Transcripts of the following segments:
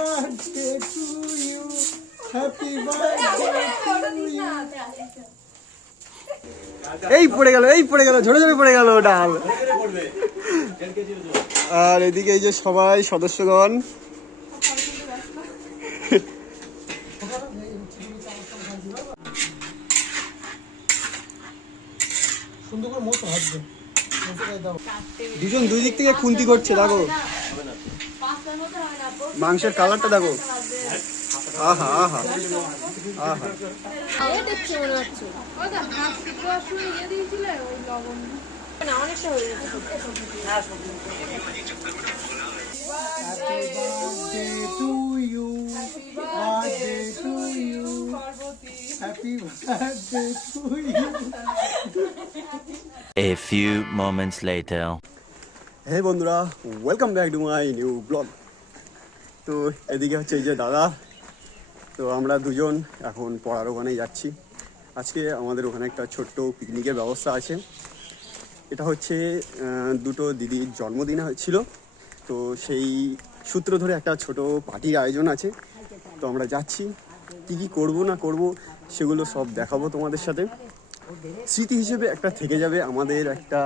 Birthday to you, happy birthday to you. এই পড়ে গেল ঝরে ঝরে পড়ে গেল ডাল। আর এদিকে এই যে সবাই সদস্যগণ, দুজন দুই দিক থেকে খুন্তি করছে। দেখো মাংসের কালারটা দেখো, আহা আহা আহা। A few moments later. হ্যাঁ বন্ধুরা, welcome back to my new blog. তো এদিকে হচ্ছে এই যে দাদা, তো আমরা দুজন এখন পড়ার ওখানে যাচ্ছি। আজকে আমাদের ওখানে একটা ছোট্ট পিকনিকের ব্যবস্থা আছে। এটা হচ্ছে দুটো দিদির জন্মদিন হয়েছিল, তো সেই সূত্র ধরে একটা ছোট পার্টির আয়োজন আছে। তো আমরা যাচ্ছি, কী কী করবো না করব সেগুলো সব দেখাবো তোমাদের সাথে। স্মৃতি হিসেবে একটা থেকে যাবে আমাদের একটা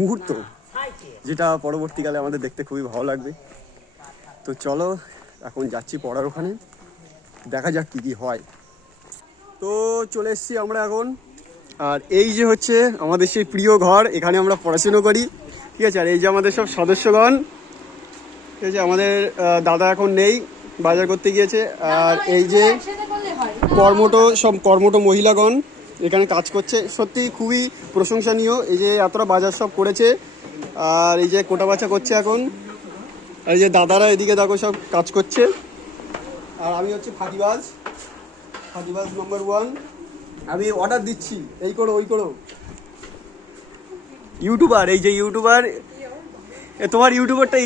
মুহূর্ত, যেটা পরবর্তীকালে আমাদের দেখতে খুবই ভালো লাগবে। তো চলো এখন যাচ্ছি পড়ার ওখানে, দেখা যাক কী কী হয়। তো চলে এসেছি আমরা এখন। আর এই যে হচ্ছে আমাদের সেই প্রিয় ঘর, এখানে আমরা পড়াশুনো করি, ঠিক আছে। আর এই যে আমাদের সব সদস্যগণ, ঠিক আছে। আমাদের দাদা এখন নেই, বাজার করতে গিয়েছে। আর এই যে কর্মঠ মহিলাগণ এখানে কাজ করছে, সত্যি খুবই প্রশংসনীয়। এই যে এতটা বাজার সব করেছে, আর এই যে কোটা বাছা করছে এখন। আর এই যে দাদারা এদিকে দেখো সব কাজ করছে। আর আমি হচ্ছে ফাঁকিবাজ নম্বর 1। আমি অর্ডার দিচ্ছি, এই করো ওই করো। ইউটিউবার, এই যে ইউটিউবার, তোমার ইউটিউবটা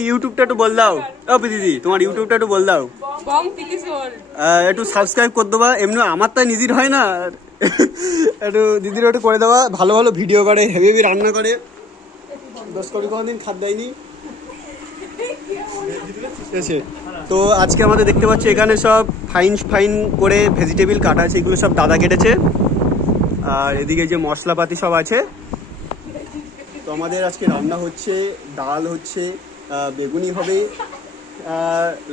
একটু বল দাও। দিদি তোমার ইউটিউবটা একটু বল দাও, একটু সাবস্ক্রাইব করে দেবা। এমনি আমার তাই নিজের হয় না, একটু দিদির একটু করে দেওয়া। ভালো ভালো ভিডিও করে, হেভি হেভি রান্না করে, 10 কোটি কোনোদিন খাদ দেয়নি, ঠিক আছে। তো আজকে আমাদের দেখতে পাচ্ছি এখানে সব ফাইন করে ভেজিটেবিল কাটা আছে, এগুলো সব দাদা কেটেছে। আর এদিকে যে মশলাপাতি সব আছে। তো আমাদের আজকে রান্না হচ্ছে, ডাল হচ্ছে, বেগুনি হবে,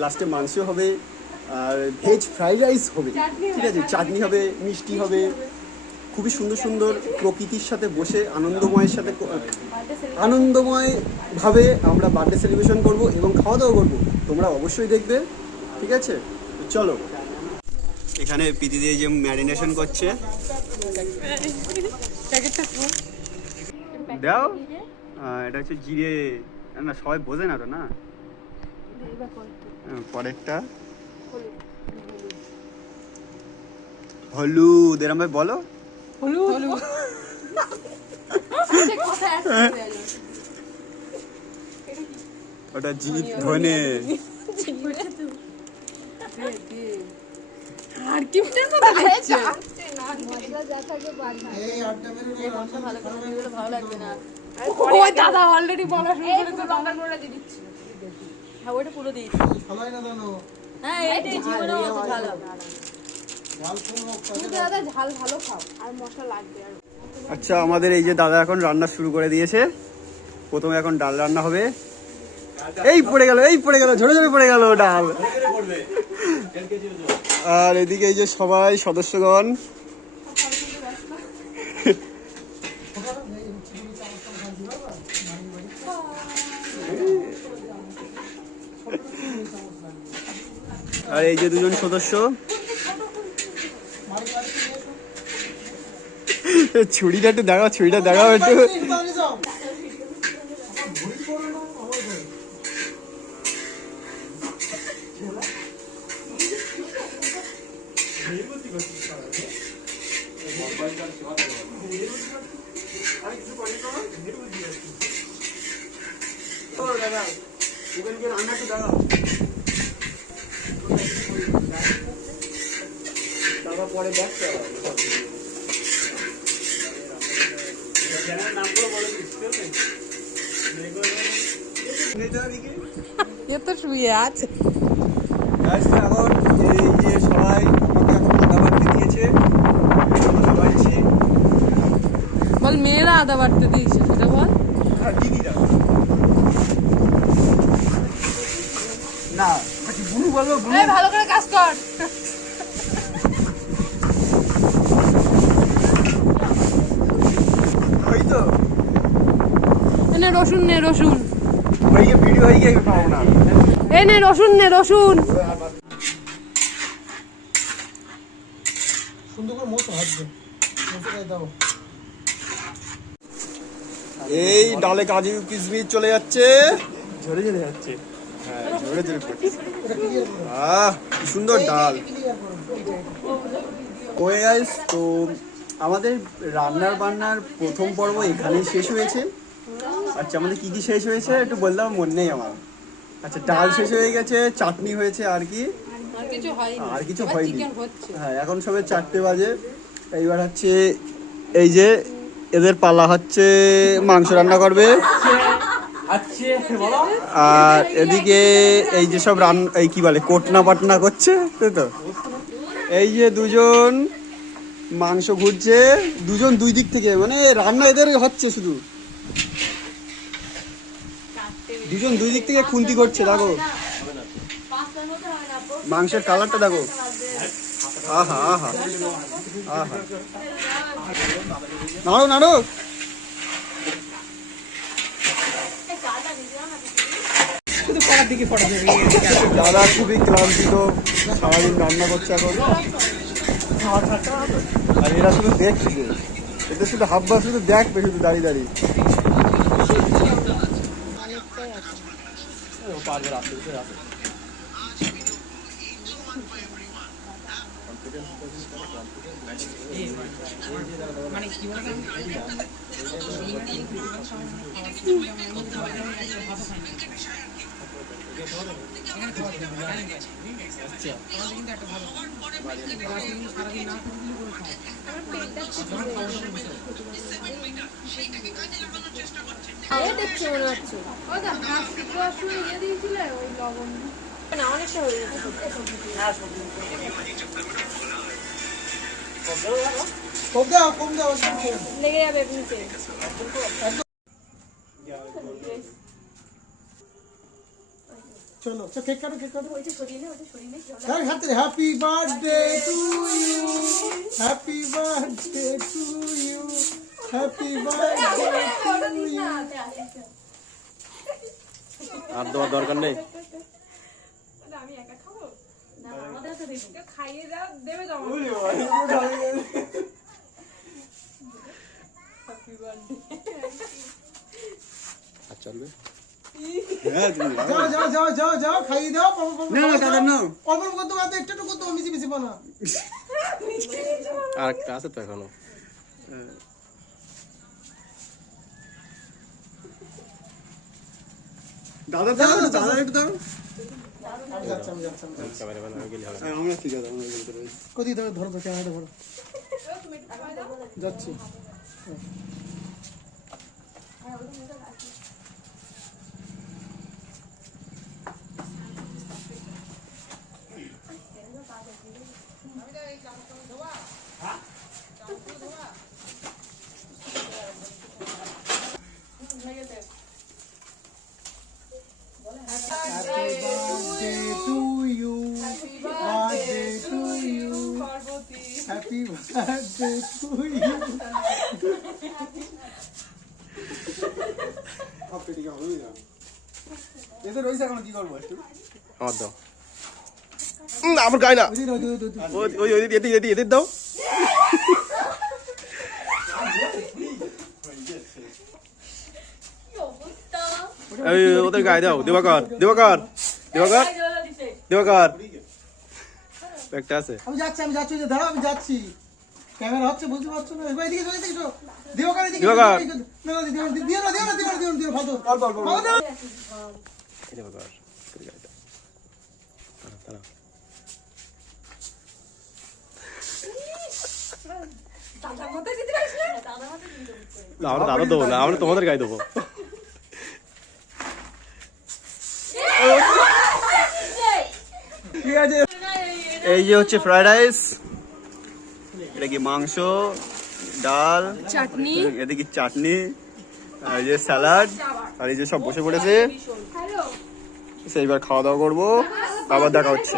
লাস্টে মাংস হবে, আর ভেজ ফ্রাইড রাইস হবে, ঠিক আছে। চাটনি হবে, মিষ্টি হবে। খুবই সুন্দর সুন্দর প্রকৃতির সাথে বসে আনন্দময়ভাবে আমরা বার্থডে সেলিব্রেশন করব এবং খাওয়া দাওয়া করবো। তোমরা অবশ্যই দেখবে, ঠিক আছে। চলো, এখানে পিতি দিয়ে যে ম্যারিনেশন করছে দাও। এটা হচ্ছে জিরে, না সবাই বোঝে না তো, না পরেরটা হলুদ, এরম ভাই বলো। ওটা জিত ধনে। আচ্ছা, আমাদের এই যে দাদা এখন রান্না শুরু করে দিয়েছে। প্রথমে এখন ডাল রান্না হবে। এই পড়ে গেল ঝরে ঝরে পড়ে গেল ডাল। আর এদিকে এই যে সবাই সদস্যগণ, আর এই যে দুজন সদস্য। ছুরিটা একটু দেখাও, একটু। পরে দেখতে ये तो शुए आज Guys, তো এখন এই যে সবাই আমাকে এখন আদা বাটতে দিয়েছে, আদা বাটছি। বল মেয়েরা আদা বাটতে দিয়েছে সেটা বল। হ্যাঁ, দিদিরা না, বুড়ু বলো, বুড়ু। এই ভালো করে কাজ কর। ওই তো এনে রসুন নে রসুন, ওই যে ভিডিও হয়ে গিয়ে পাবো না। এনে রসুন নে রসুন। সুন্দর করে মতো হাঁটবে দাও। এই ডালে কাজু কিশমিশ চলে যাচ্ছে, ঝরে ঝরে যাচ্ছে। হ্যাঁ, ঝরে ঝরে পড়ছে। কি সুন্দর ডাল। ওয়ে গাইস, তো আমাদের রান্নার বান্নার প্রথম পর্ব এখানেই শেষ হয়েছে। আচ্ছা, আমাদের কি কি শেষ হয়েছে একটু বললাম, মনে নেই আমার। আচ্ছা, ডাল শেষ হয়ে গেছে, চাটনি হয়েছে, আর কি আর কিছু হয়নি, আর কিছু এবার হয়নি। চিকেন হচ্ছে। হ্যাঁ, এখন সবে 4টে বাজে। এইবার হচ্ছে এই যে এদের পালা হচ্ছে মাংস রান্না করবে, আর এদিকে এই যে সব এই কি বলে কোটনা পাটনা করছে, তাই তো। এই যে দুজন মাংস ঘুরছে, দুজন দুই দিক থেকে, মানে রান্না এদের হচ্ছে শুধু, দুজন দুই দিক থেকে খুন্তি করছে। দেখো মাংসের কালারটা দেখো, আহা আহা আহা, নাড়ো নাড়ো। দাদা খুবই ক্লান্তিত, সারাদিন রান্না করছে এখন, আর এরা শুধু দেখছে, এদের শুধু হাব্বা শুধু দেখবে, শুধু দাঁড়িয়ে দাঁড়িয়ে। দেখছি মনে হচ্ছে ওটা হাঁস রসুন দিয়ে দিয়েছিলে, ওই লবণ না অনেকটা হয়ে গেছে। কম দাও লেগে যাবে নিচে। চলো কেক কাটো হাতে। Happy birthday to you, happy birthday to you, happy birthday to you. আর দেওয়ার দরকার নেই। আমি একা খাবো না, আমাদের তো খাইয়ে দাও, দেবে তো। Happy birthday. আচ্ছা, চলবে। যাও খাইয়ে দাও। না না দাদা, না অল্প করতে পারতো, একটু করতে মিশি মিশি বানা। আর একটা আছে তো এখনো। দাদা দাও, দাদা একটু দাও। আমি যাচ্ছি। আমরা ঠিক আছে, আমরা বলতে পারি। কোথায় ধরো তো, ক্যামেরাটা ধরো। যাচ্ছি। Happy birthday to you, birthday to you, happy birthday to you. এতে রয়েছে এখন কি করবো একটু? আমার দাও। আমার গায়ে না, ওই এদের দাও। ওদের গায়ে দাও। দিবাকর একটা আছে। আমি যাচ্ছি, দাঁড়াও, আমি যাচ্ছি। ক্যামেরা হচ্ছে, বুঝতে পারছো না? এদিকে চলে এসো। দিবাকর এদিকে। দিও না, ভালো। দিবাকর আমরা দাদা দেবো না, আমরা তোমাদের গায়ে দেবো। ঠিক আছে এই যে হচ্ছে ফ্রাইড রাইস, এটা কি মাংস, ডাল, চাটনি, এদিকে চাটনি, আর এই যে স্যালাড, আর এই যে সব বসে পড়েছে। সেইবার খাওয়া দাওয়া করবো, আবার দেখা হচ্ছে।